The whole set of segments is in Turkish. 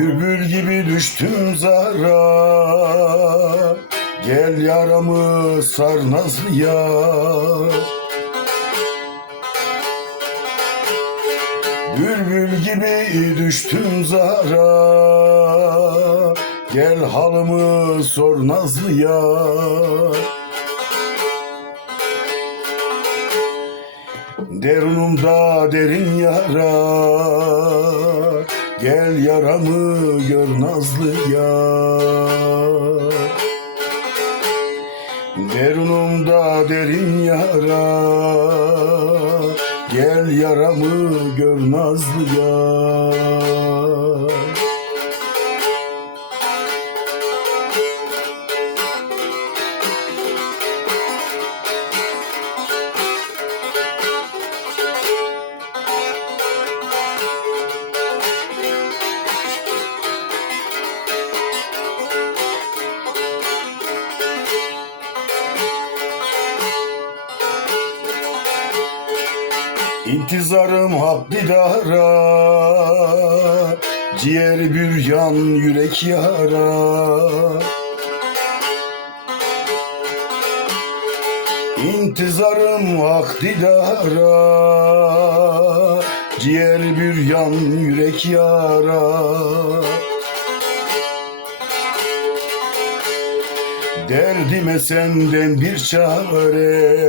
Bülbül gibi düştüm zara. Gel yaramı sar nazlı yar Bülbül gibi düştüm zara. Gel halımı sor nazlı yar Derunumda derin yara Gel yaramı gör nazlı yar. Derunumda derin yara. Gel yaramı gör nazlı yar İntizarım hak didara Ciğer büryan yürek yara. İntizarım hak didara Ciğer büryan yürek yara. Derdime senden bir çare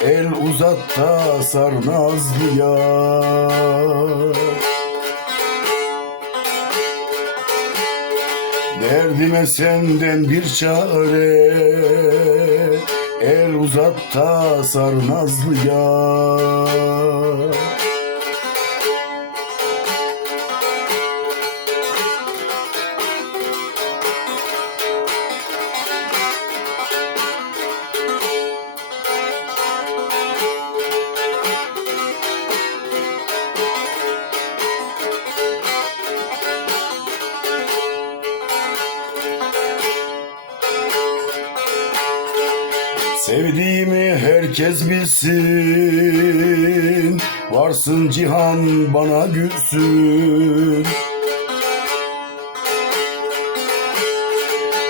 El uzat da sar nazlı yar Derdime senden bir çare. El uzat da sar nazlı Sevdiğimi herkes bilsin. Varsın cihan bana gülsün.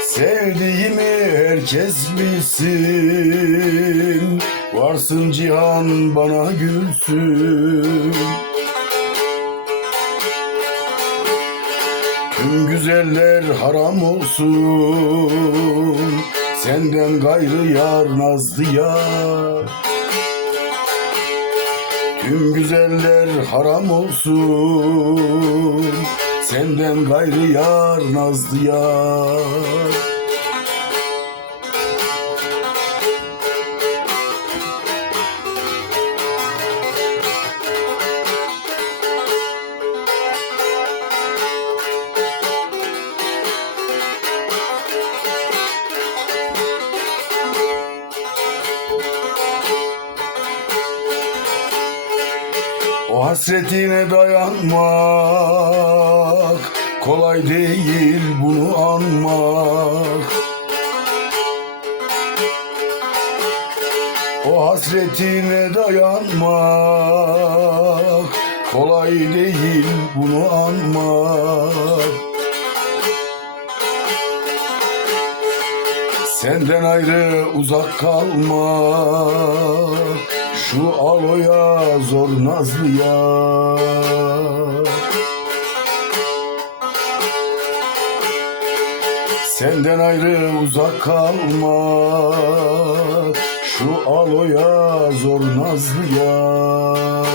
Sevdiğimi herkes bilsin. Varsın cihan bana gülsün. Tüm güzeller haram olsun Senden gayrı yar nazlı yar. Tüm güzeller haram olsun. Senden gayrı yar nazlı yar O hasretine dayanmak Kolay değil bunu anmak. O hasretine dayanmak Kolay değil bunu anmak. Senden ayrı uzak kalmak Şu aloya zor nazlı yar Senden ayrı uzak kalmak. Şu aloya zor nazlı yar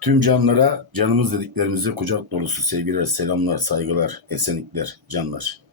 Tüm canlara canımız dediklerimize kucak dolusu sevgiler, selamlar, saygılar, esenlikler, canlar.